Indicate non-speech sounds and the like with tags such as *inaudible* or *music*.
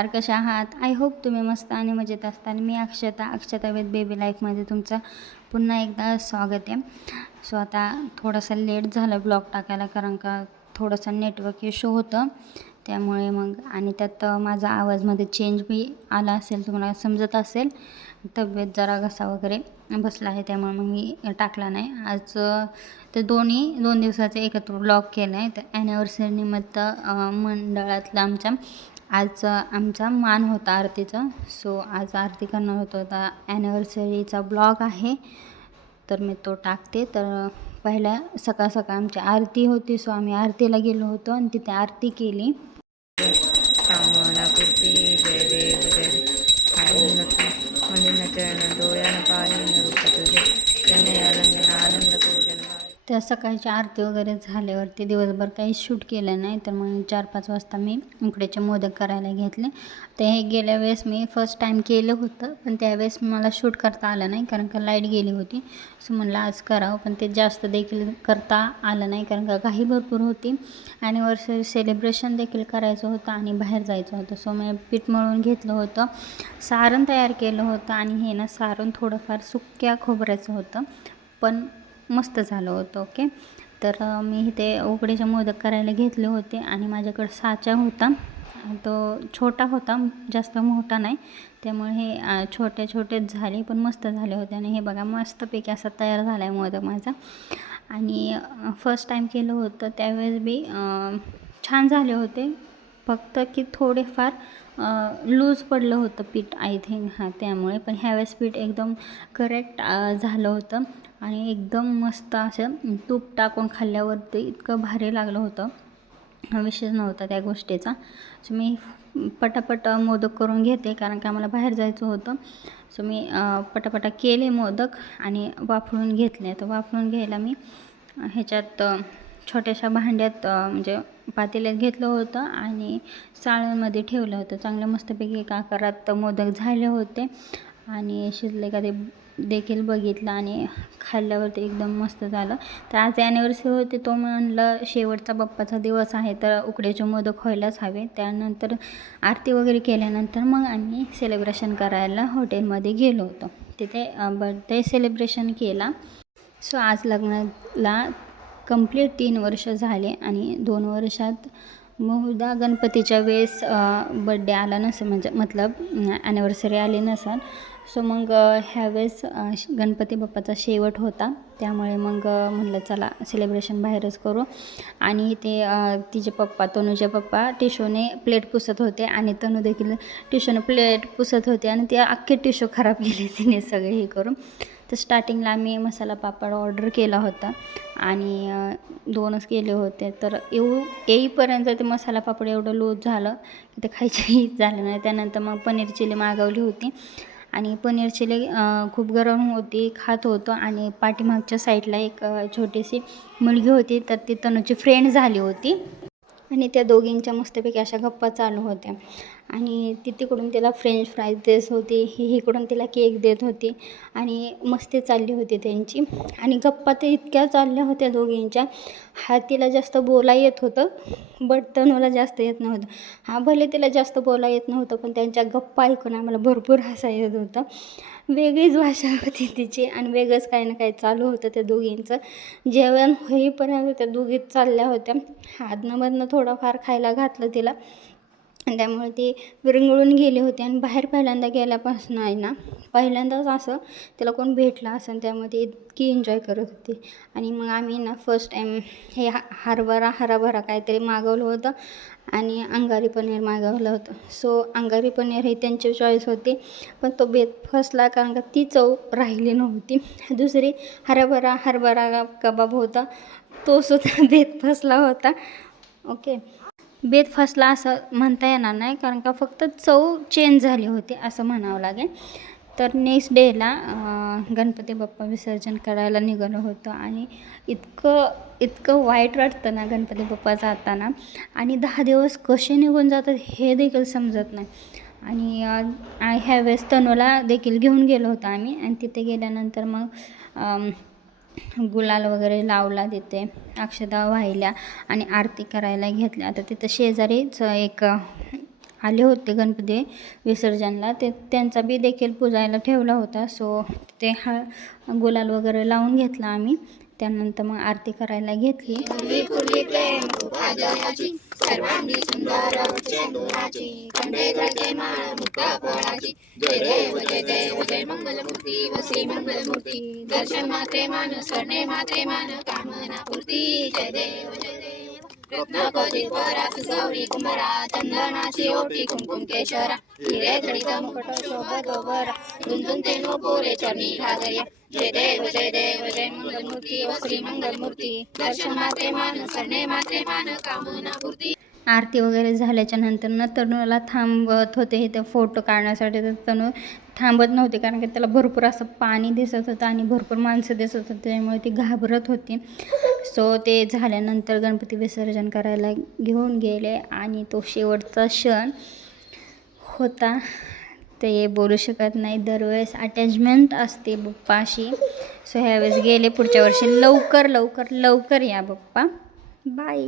नमस्कार कशा आहात? आय होप तुम्ही मस्त आणि मजेत असता. आणि मी अक्षता अक्षता विथ बेबी लाईफमध्ये तुमचं पुन्हा एकदा स्वागत आहे. सो आता थोडासा लेट झालं ब्लॉग टाकायला कारण का थोडंसं नेटवर्क इश्यू होतं. त्यामुळे मग आणि त्यात माझा आवाजमध्ये चेंज बी आला असेल तुम्हाला समजत असेल. तब्येत जरा घसा वगैरे बसला आहे त्यामुळे मग मी टाकला नाही. आज ते दोन्ही दोन दिवसाचे एकत्र ब्लॉग केलं आहे. तर ॲनिव्हर्सरीनिमित्त मंडळातला आमच्या आज आमचा मान होता आरतीचा. सो आज आरती करणार होतो तर ॲनिव्हर्सरीचा ब्लॉग आहे. तर मी तो टाकते. तर पहिल्या सकाळ सकाळ आमची आरती होती. सो आम्ही आरतीला गेलो होतो आणि तिथे आरती केली. आता सकाळची आरती वगैरे झाल्यावरती दिवसभर काही शूट केलं नाही तर मग चार पाच वाजता मी उकड्याचे मोदक करायला घेतले. ते हे गेल्या वेळेस मी फर्स्ट टाईम केलं होतं पण त्यावेळेस मला शूट करता आलं नाही कारण का लाइट गेली होती. सो म्हणलं आज करावं पण ते जास्त देखील करता आलं नाही कारण का काही भरपूर होती. ॲनिव्हर्सरी सेलिब्रेशन देखील करायचं होतं आणि बाहेर जायचं होतं. सो मी पीठ मळून घेतलं होतं सारण तयार केलं होतं आणि हे ना सारण थोडंफार सुक्या खोबऱ्याचं होतं. पण मस्त झालं होतं ओके. तर मी इथे उकडीचे मोदक करायला घेतले होते आणि माझ्याकडं साचा होता. तो छोटा होता जास्त मोठा नाही. त्यामुळे हे छोटे छोटे छोटेच झाले पण मस्त झाले होते. आणि हे बघा मस्तपैकी असा तयार झाला आहे मोदक माझा. आणि फर्स्ट टाईम केलं होतं त्यावेळेस बी छान झाले होते. फक्त की थोडेफार लूज पडलं होतं पीठ आय थिंक हां त्यामुळे. पण ह्यावेळेस पीठ एकदम करेक्ट झालं होतं. आणि एकदम मस्त असं तूप टाकून खाल्ल्यावरती इतकं भारी लागलं होतं. विशेष नव्हता त्या गोष्टीचा. सो मी पटापट मोदक करून घेते कारण का मला बाहेर जायचं होतं. सो मी पटापटा केले मोदक आणि वाफळून घेतले. तर वाफळून घ्यायला मी ह्याच्यात छोट्याशा भांड्यात म्हणजे पातेल्यात घेतलं होतं आणि चाळणमध्ये ठेवलं होतं. चांगलं मस्तपैकी एका आकारात मोदक झाले होते आणि शिजले का ते देखील बघितलं आणि खाल्ल्यावरती एकदम मस्त झालं. तर आज ॲनिव्हर्सरी होती तो म्हणलं शेवटचा बाप्पाचा दिवस आहे तर उकड्याचे मोदक व्हायलाच हवे. त्यानंतर आरती वगैरे केल्यानंतर मग आम्ही सेलिब्रेशन करायला हॉटेलमध्ये गेलो होतो. तिथे बर्थडे सेलिब्रेशन केला. सो आज लग्नाला कंप्लीट तीन वर्ष झाले आणि दोन वर्षात बहुधा गणपतीच्या वेळेस बड्डे आला नसेल म्हणजे मतलब ॲनिव्हर्सरी आली नसेल सो मग ह्यावेळेस श- गणपती बाप्पाचा शेवट होता. त्यामुळे मग म्हणलं चला सेलिब्रेशन बाहेरच करू. आणि ते तिचे पप्पा तनूचे पप्पा टिशूने प्लेट पुसत होते. आणि तनू देखील टिशूने प्लेट पुसत होते. आणि ते अख्खे टिशू खराब *laughs* केले तिने सगळे हे करून. तर स्टार्टिंगला आम्ही मसाला पापड ऑर्डर केला होता. आणि दोनच केले होते. तर येऊ येईपर्यंत ते मसाला पापड एवढं लूज झालं की ते खायचंही *laughs* झालं नाही. त्यानंतर मग पनीर चिली मागवली होती. आणि पनीर चिली खूप गरम होती खात होतो आणि पाठीमागच्या साईडला एक छोटीशी मुलगी होती तर ती तनूची फ्रेंड झाली होती. आणि त्या दोघींच्या मस्तपैकी अशा गप्पा चालू होत्या. आणि ती तिकडून तिला फ्रेंच फ्राईज देत होती. ही इकडून तिला केक देत होती. आणि मस्ती चालली होती त्यांची. आणि गप्पा तर इतक्या चालल्या होत्या दोघींच्या. हा तिला जास्त बोला येत होतं बट तनूला जास्त येत नव्हतं. हा भले तिला जास्त बोला येत नव्हतं पण त्यांच्या गप्पा ऐकून आम्हाला भरपूर हसा येत होतं. वेगळीच भाषा होती तिची आणि वेगळंच काही ना काही चालू होतं त्या दोघींचं. जेवण होईपर्यंत त्या दोघीच चालल्या होत्या. हातनं थोडंफार खायला घातलं तिला. त्यामुळे ते विरंगुळून गेले होते आणि बाहेर पहिल्यांदा गेल्यापासून आहे ना पहिल्यांदाच असं त्याला कोण भेटला असं त्यामुळे इतकी एन्जॉय करत होते. आणि मग आम्ही ना फर्स्ट टाईम हे हरभरा हराभरा काहीतरी मागवलं होतं आणि अंगारी पनीर मागवलं होतं. सो अंगारी पनीर हे त्यांची चॉईस होती पण तो बेत फसला कारण का ती चव राहिली नव्हती. दुसरी हरभरा हरभरा कबाब होता तो सुद्धा *laughs* बेत फसला होता. ओके बेत फसला असं म्हणता येणार नाही कारण का फक्त चव चेंज झाली होती असं म्हणावं लागेल. तर नेक्स्ट डेला गणपती बाप्पा विसर्जन करायला निघालो होतो आणि इतकं इतकं वाईट वाटतं ना गणपती बाप्पा जाताना. आणि दहा दिवस कसे निघून जातात हे देखील समजत नाही. आणि ह्यावेळेस तनूला देखील घेऊन गेलो होतो आम्ही. आणि तिथे गेल्यानंतर मग गुलाल वगैरे लावला तिथे अक्षदा वाहिल्या आणि आरती करायला घेतल्या. आता तिथं शेजारीच एक आले होते गणपती विसर्जनला. ते त्यांचा बी देखील पूजायला ठेवला होता. सो ते हा गुलाल वगैरे लावून घेतला आम्ही. त्यानंतर मग आरती करायला घेतली दर्शन मात्रे मान सरणे मात्रे मान कामना पूर्ती जय देव रत्नपदी परात गौरी कुंभरा चंदनाची ओटी कुंकुम केशरा हिरे जडित मुकुट शोभा दोबरा झुंझुन ते नोपोरे चरणी घागर्या जय देव जय देव जय मंगलमूर्ती व श्री मंगलमूर्ती। दर्शन माते मान सरणे माते मान कामना पूर्ती। आरती वगैरे झाल्याच्यानंतर ना तनूला थांबवत होते. इथे फोटो काढण्यासाठी तर तनू थांबत नव्हते कारण की त्याला भरपूर असं पाणी दिसत होतं आणि भरपूर माणसं दिसत होती. त्यामुळे ती घाबरत होती. सो ते झाल्यानंतर गणपती विसर्जन करायला घेऊन गेले आणि तो शेवटचा क्षण होता. ते बोलू शकत नाही. दरवेळेस अटॅचमेंट असते बप्पाशी. सो ह्यावेळेस गेले पुढच्या वर्षी. लवकर लवकर लवकर या बप्पा. बाय